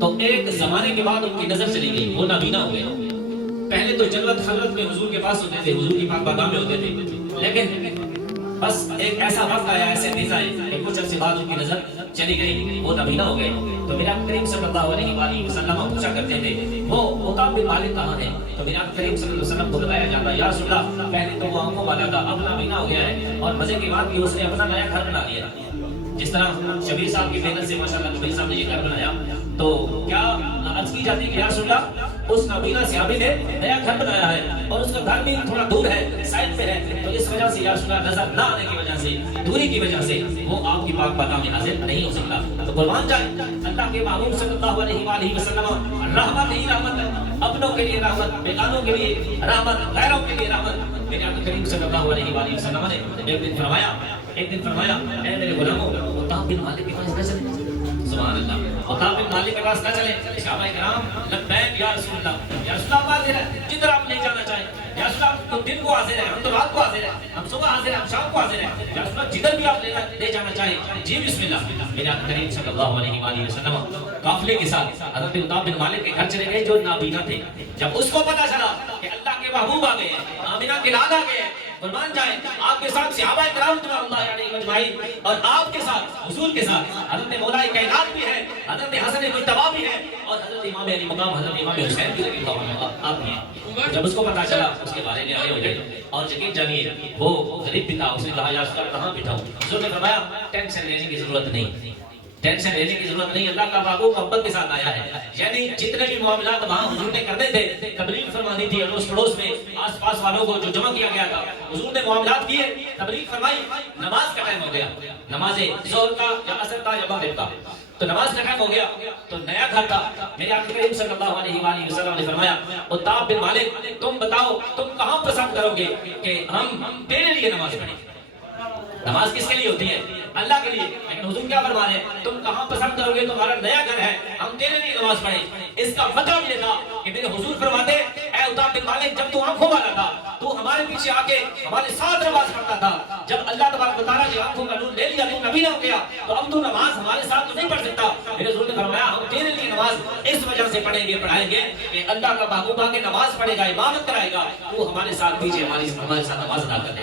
تو ایک زمانے کے بعد ان کی نظر چلی گئی، وہ نابینا ہو گئے۔ پہلے تو جلوت خلوت میں حضور کے پاس ہوتے تھے، حضور کی پاک بارگاہ میں ہوتے تھے، لیکن بس ایک ایسا وقت آیا، ایسے دن آئے کہ کچھ عرصے بعد ان کی نظر چلی گئی، وہ نابینا ہو گئے۔ تو میرے آقا کریم صلی اللہ علیہ وآلہ وسلم پوچھا کرتے تھے وہ عطاء بن مالک کہاں ہے؟ تو میرے آقا کریم صلی اللہ علیہ وسلم کو بتایا جاتا یا رسول اللہ پہلے تو وہ آنکھوں والا تھا، اب نابینا ہو گیا ہے، اور مزے کی بات کہ اس نے اپنا نیا گھر بنا لیا۔ جس طرح شبیر صاحب کی محنت سے ماشاءاللہ شبیر صاحب نے یہ گھر بنایا، تو کیا عرض کی جاتی ہے کہ یا رسول اللہ اس نابینا صحابی نے نیا گھر بنایا ہے اور اس کا گھر بھی تھوڑا دور ہے، سائڈ پہ ہے، تو اس وجہ سے یا رسول اللہ نظر نہ آنے کی وجہ سے، دوری کی وجہ سے وہ آپ کی پاک بارگاہ میں حاضر نہیں ہو سکتا۔ تو قربان جائے اللہ کے محبوب صلی اللہ علیہ وآلہ وسلم رحمت ہی رحمت ہے، اپنوں کے لیے رحمت، بیگانوں کے لیے رحمت، غیروں کے لیے رحمت۔ میرے آقا کریم صلی اللہ علیہ وآلہ وسلم نے ایک دن فرمایا اے میرے غلاموں عطاء بن مالک کے پاس نہ چلے، سبحان اللہ، عطاء بن مالک کے پاس نہ چلے۔ صحابہ کرام لبیک یا رسول اللہ، یا رسول اللہ حاضر ہے جدھر آپ نہیں جانا چاہیں، یا رسول اللہ تو دن کو حاضر ہے، ہم تو رات کو حاضر ہے، ہم صبح حاضر ہیں، ہم شام کو حاضر ہیں، یا رسول اللہ جدھر بھی آپ لے جانا چاہیں، جی بسم اللہ۔ میرے آقا کریم صلی اللہ علیہ وآلہ وسلم قافلے کے ساتھ حضرت عطاء بن مالک کے گھر چلے گئے جو نابینا تھے۔ جب اس کو پتا چلا کہ اللہ کے محبوب آ گئے ہیں، آمنہ کے لال آ گئے ہیں، قربان جائیں آپ کے ساتھ صحابہ کرام رضوان اللہ علیہم اجمعین، اور آپ کے ساتھ حضور کے ساتھ حضرت مولا کائنات بھی ہے، حضرت حسن مجتبی بھی ہے، اور حضرت امام علی مقام حضرت امام حسین بھی رضی اللہ عنہ آپ بھی ہیں۔ جب اس کو پتا چلا اس کے بارے میں آئے ہو گئے، اور یقین جانیے وہ غریب بھی تھا، اس نے کہا یا رسول اللہ کہاں بٹھاؤں؟ حضور نے فرمایا ٹینشن لینے کی ضرورت نہیں، ٹینشن لینے کی ضرورت نہیں، اللہ کا محبوب محبت کے ساتھ آیا ہے۔ یعنی جتنے بھی معاملات وہاں حضور نے کرنے تھے، تبلیغ فرمانی تھی اڑوس پڑوس میں آس پاس والوں کو جو جمع کیا گیا تھا، حضور نے معاملات کیے، تبلیغ فرمائی، نماز کا ٹائم ہو گیا، نماز ظہر کا یا عصر کا یا مغرب کا، تو نماز کا ٹائم ہو گیا، تو نیا گھر تھا۔ میرے آقا کریم صلی اللہ علیہ وآلہ وسلم نے فرمایا عطاء بن مالک تم بتاؤ تم کہاں پسند کرو گے کہ ہم تیرے لیے نماز پڑھیں؟ نماز کس کے لیے ہوتی ہے؟ اللہ کے لیے، لیکن حضور کیا فرما رہے ہیں تم کہاں پسند کرو گے، تمہارا نیا گھر ہے، ہم تیرے لیے نماز پڑھیں۔ اس کا مطلب یہ تھا کہ میرے حضور فرماتے اے عطاء بن مالک جب تو آنکھوں والا تھا تو ہمارے پیچھے آ کے ہمارے ساتھ نماز پڑھتا تھا، جب اللہ تبارک و تعالیٰ نے آنکھوں کا نور لے لیا تو نبی نہ ہو گیا تو اب تو نماز ہمارے ساتھ تو نہیں پڑھ سکتا۔ میرے حضور نے فرمایا ہم تیرے لیے نماز اس وجہ سے پڑھیں گے پڑھائیں گے کہ اللہ کا محبوب آ کے نماز پڑھے گا، امامت کرائے گا، تو ہمارے ساتھ پیچھے ہمارے ساتھ نماز ادا کرے۔